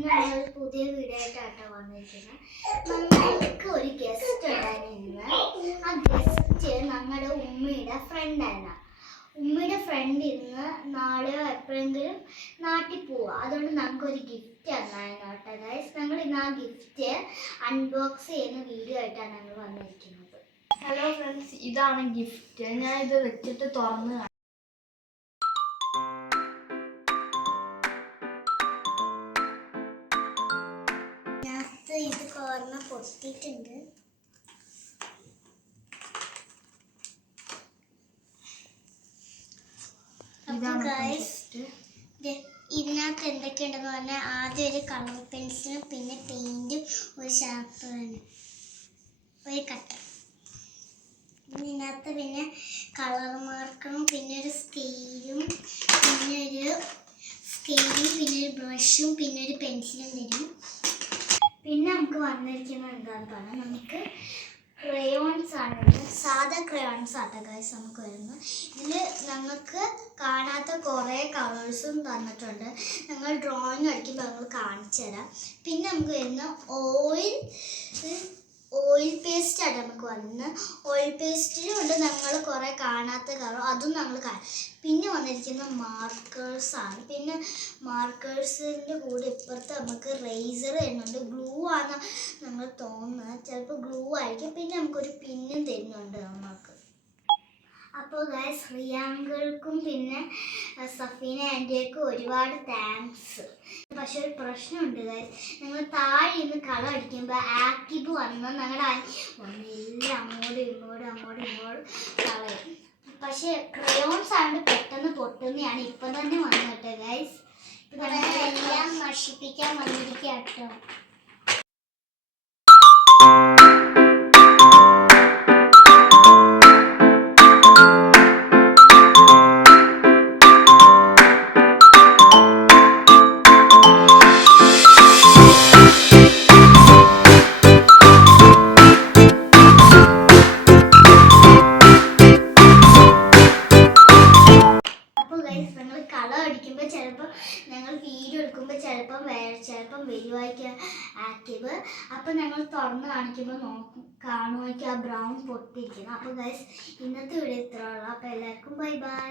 ഇന്ന് നമ്മൾ പുതിയ വീഡിയോ ആയിട്ടാണ് വന്നിരിക്കുന്നത്. നമ്മൾക്ക് ഒരു ഗസ്റ്റ് ഉണ്ടായിരുന്നു. ആ ഗസ്റ്റ് നമ്മുടെ ഉമ്മയുടെ ഫ്രണ്ടായിരുന്നു. ഉമ്മയുടെ ഫ്രണ്ട് ഇന്ന് നാളെയോ എപ്പോഴെങ്കിലും നാട്ടിൽ പോവുക. അതുകൊണ്ട് നമുക്കൊരു ഗിഫ്റ്റ് തന്നായിരുന്നു കേട്ടോ ഗൈസ്. ഞങ്ങൾ ഇന്ന് ആ ഗിഫ്റ്റ് അൺബോക്സ് ചെയ്യുന്ന വീഡിയോ ആയിട്ടാണ് ഞങ്ങൾ വന്നിരിക്കുന്നത്. ഹലോ ഫ്രണ്ട്സ്, ഇതാണ് ഗിഫ്റ്റ്. ഞാൻ ഇത് വെച്ചിട്ട് തുറന്ന് ഇത് കോർണ പൊട്ടിയിട്ടുണ്ട്. ഇതിനകത്ത് എന്തൊക്കെയുണ്ടെന്ന് പറഞ്ഞാൽ ആദ്യം ഒരു കളർ പെൻസിലും പിന്നെ പെയിന്റും ഒരു ഷാർപ്പനും ഒരു കട്ടർ. ഇതിനകത്ത് പിന്നെ കളർ മാർക്കറും പിന്നെ ഒരു സ്കെയിലും പിന്നെ ഒരു ബ്രഷും പിന്നെ ഒരു പെൻസിലും തരും. പിന്നെ നമുക്ക് വന്നിരിക്കുന്നത് എന്താണെന്ന് പറഞ്ഞാൽ നമുക്ക് ക്രയോൺസ് ആണ്. സാധാ ക്രയോൺസ് ആണ് ഗൈസ് നമുക്ക് വരുന്നത്. ഇതിൽ ഞങ്ങൾക്ക് കാണാത്ത കുറേ കളേഴ്സും തന്നിട്ടുണ്ട്. ഞങ്ങൾ ഡ്രോയിങ് അടിക്കുമ്പോൾ ഞങ്ങൾ കാണിച്ചു തരാം. പിന്നെ നമുക്ക് വരുന്ന ഓയിൽ പേസ്റ്റ് ആണ് നമുക്ക് വന്നത്. ഓയിൽ പേസ്റ്റിലുണ്ട് ഞങ്ങൾ കുറേ കാണാത്ത കളർ, അതും ഞങ്ങൾ പിന്നെ വന്നിരിക്കുന്ന മാർക്കേഴ്സാണ്. പിന്നെ മാർക്കേഴ്സിൻ്റെ കൂടെ ഇപ്പുറത്ത് നമുക്ക് റേസർ തരുന്നുണ്ട്. ഗ്ലൂ ആണ് ഞങ്ങൾ തോന്നുന്നത്, ചിലപ്പോൾ ഗ്ലൂ ആയിരിക്കും. പിന്നെ നമുക്കൊരു പിന്നും തരുന്നുണ്ട് നമുക്ക്. അപ്പോൾ ഗൈസ്, റിയാങ്കൾക്കും പിന്നെ സഫീന ആൻറ്റിയൊക്കെ ഒരുപാട് താങ്ക്സ്. പക്ഷെ ഒരു പ്രശ്നമുണ്ട് ഗൈസ്, ഞങ്ങൾ താഴെ നിന്ന് കളർ അടിക്കുമ്പോൾ ആക്റ്റീവ് വന്നാൽ ഞങ്ങളുടെ എല്ലാം അങ്ങോട്ടും ഇങ്ങോട്ടും കളയും. പക്ഷേ ക്രയോൺസ് ആയതുകൊണ്ട് പെട്ടെന്ന് പൊട്ടുന്നതാണ്. ഇപ്പം തന്നെ വന്നിട്ട് ഗൈസ്, എല്ലാം നശിപ്പിക്കാൻ വന്നിരിക്കുക കേട്ടോ. ഞങ്ങൾ കളർ അടിക്കുമ്പോൾ ചിലപ്പോൾ ഞങ്ങൾ വീഡിയോ എടുക്കുമ്പോൾ ചിലപ്പം വരുമായിരിക്കും ആക്റ്റീവ്. അപ്പം ഞങ്ങൾ തുറന്ന് കാണിക്കുമ്പോൾ കാണുമായിരിക്കും ആ ബ്രൗൺ പൊട്ടിയിരിക്കുന്നത്. അപ്പോൾ ഗൈസ്, ഇന്നത്തെ വീഡിയോ ഇത്രയുള്ളൂ. അപ്പോൾ എല്ലാവർക്കും ബൈ ബൈ.